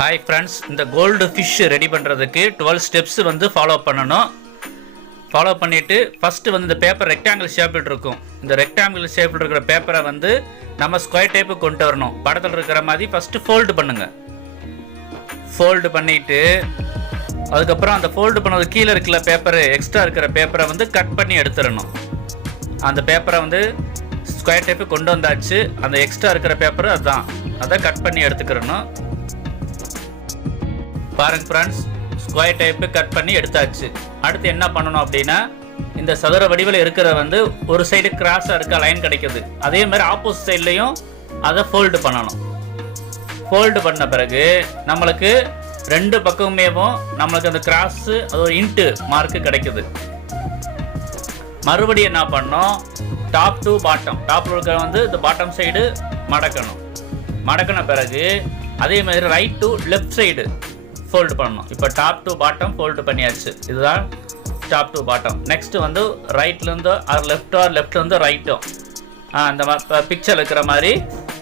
Hi friends, இந்த gold fish ready பண்ணுறதுக்கு 12 steps வந்து ஃபாலோ பண்ணணும். ஃபாலோ பண்ணிவிட்டு ஃபஸ்ட்டு வந்து இந்த பேப்பர் ரெக்டாங்கிள் ஷேப்பில் இருக்கும். இந்த ரெக்டாங்கிள் ஷேப்பில் இருக்கிற பேப்பரை வந்து நம்ம ஸ்கொயர் டைப்புக்கு கொண்டு வரணும். படத்தில் இருக்கிற மாதிரி ஃபஸ்ட்டு ஃபோல்டு பண்ணுங்கள். ஃபோல்டு பண்ணிவிட்டு அதுக்கப்புறம் அந்த ஃபோல்டு பண்ணது கீழே இருக்கிற பேப்பரு எக்ஸ்ட்ரா இருக்கிற பேப்பரை வந்து கட் பண்ணி எடுத்துடணும். அந்த பேப்பரை வந்து ஸ்கொயர் டைப்பு கொண்டு வந்தாச்சு. அந்த எக்ஸ்ட்ரா இருக்கிற பேப்பரு அதுதான், அதை கட் பண்ணி எடுத்துக்கிறணும். பாருங்க ஃப்ரெண்ட்ஸ், ஸ்கொயர் டைப்பு கட் பண்ணி எடுத்தாச்சு. அடுத்து என்ன பண்ணணும் அப்படின்னா, இந்த சதுர வடிவில் இருக்கிற வந்து ஒரு சைடு கிராஸாக இருக்க லைன் கிடைக்குது. அதே மாதிரி ஆப்போசிட் சைட்லையும் அதை ஃபோல்டு பண்ணணும். ஃபோல்டு பண்ண பிறகு நம்மளுக்கு ரெண்டு பக்கமேவும் நம்மளுக்கு அந்த கிராஸு அது ஒரு இன்ட்டு மார்க்கு கிடைக்குது. மறுபடியும் என்ன பண்ணணும், டாப் டு பாட்டம், டாப்பில் இருக்கிற வந்து இந்த பாட்டம் சைடு மடக்கணும். மடக்கின பிறகு அதே மாதிரி right to left side fold பண்ணணும். இப்போ டாப் டு பாட்டம் ஃபோல்டு பண்ணியாச்சு. இதுதான் டாப் டு பாட்டம். நெக்ஸ்ட்டு வந்து ரைட்லேருந்து லெஃப்ட்லேருந்து ரைட்டும் அந்த பிக்சர் இருக்கிற மாதிரி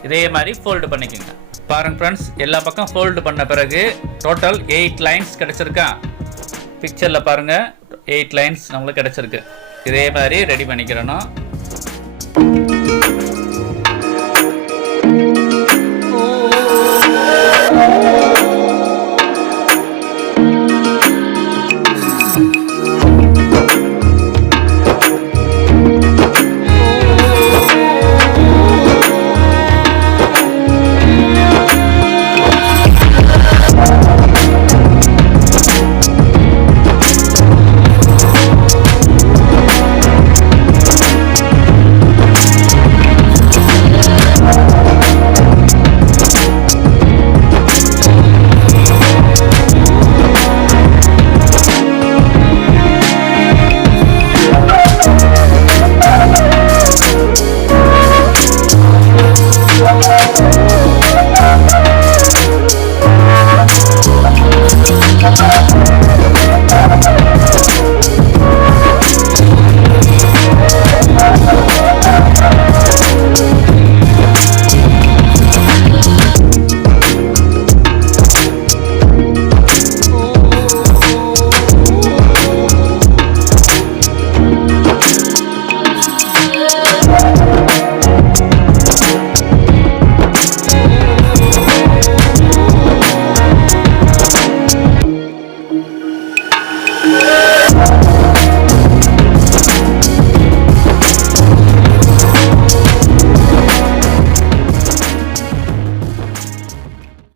இதே மாதிரி ஃபோல்டு பண்ணிக்கோங்க. பாருங்கள் ஃப்ரெண்ட்ஸ், எல்லா பக்கம் ஃபோல்டு பண்ண பிறகு டோட்டல் 8 லைன்ஸ் கிடச்சிருக்கா. பிக்சரில் பாருங்கள், 8 லைன்ஸ் நம்மளுக்கு கிடச்சிருக்கு. இதே மாதிரி ரெடி பண்ணிக்கிறணும்.